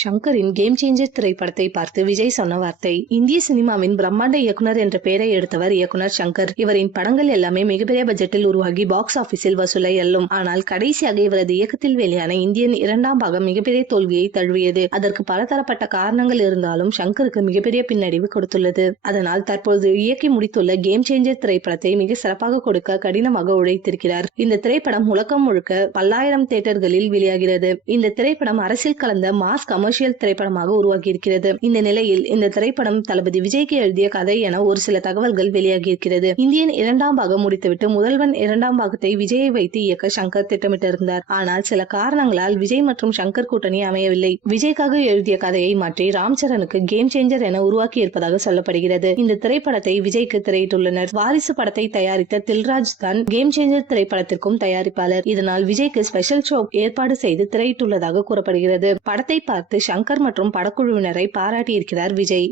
ஷங்கரின் game changer திரைப்படத்தை பார்த்து விஜய் சொன்ன வார்த்தை. இந்திய சினிமாவின் பிரம்மாண்ட இயக்குனர் என்ற பெயரை எடுத்தவர் இயக்குனர் ஷங்கர். இவரின் படங்கள் எல்லாமே மிகப்பெரிய பட்ஜெட்டில் உருவாகி பாக்ஸ் ஆபீஸில் வசூலை அள்ளும். ஆனால் கடைசியாக இவரது இயக்கத்தில் வெளியான இந்தியன் 2ஆம் பாகம் மிகப்பெரிய தோல்வியை தழுவியது. அதற்கு பலதரப்பட்ட காரணங்கள் இருந்தாலும் ஷங்கருக்கு மிகப்பெரிய பின்னடைவு கொடுத்துள்ளது. அதனால் தற்போது இயக்கி முடித்துள்ள கேம் சேஞ்சர் திரைப்படத்தை மிக சிறப்பாக கொடுக்க கடினமாக உழைத்திருக்கிறார். இந்த திரைப்படம் உலகம் முழுக்க பல்லாயிரம் தியேட்டர்களில் வெளியாகிறது. இந்த திரைப்படம் அரசியல் கலந்த மாஸ் கமர்ஷியல் திரைப்படமாக உருவாகி இருக்கிறது. இந்த நிலையில் இந்த திரைப்படம் தளபதி விஜய்க்கு எழுதிய கதை என ஒரு சில தகவல்கள் வெளியாகி இருக்கிறது. இந்தியன் 2ஆம் பாகம் முடித்துவிட்டு முதல்வன் 2ஆம் பாகத்தை விஜயை வைத்து இயக்க ஷங்கர் திட்டமிட்டிருந்தார். ஆனால் சில காரணங்களால் விஜய் மற்றும் ஷங்கர் கூட்டணி அமையவில்லை. விஜய்க்காக எழுதிய கதையை மாற்றி ராம் சரணுக்கு கேம் சேஞ்சர் என உருவாக்கி இருப்பதாக சொல்லப்படுகிறது. இந்த திரைப்படத்தை விஜய்க்கு திரையிட்டுள்ளனர். வாரிசு படத்தை தயாரித்த தில்ராஜ் தான் கேம் சேஞ்சர் திரைப்படத்திற்கும் தயாரிப்பாளர். இதனால் விஜய்க்கு ஸ்பெஷல் ஷோ ஏற்பாடு செய்து திரையிட்டுள்ளதாக கூறப்படுகிறது. படத்தை பார்த்து ஷங்கர் மற்றும் படக்குழுவினரை பாராட்டியிருக்கிறார் விஜய்.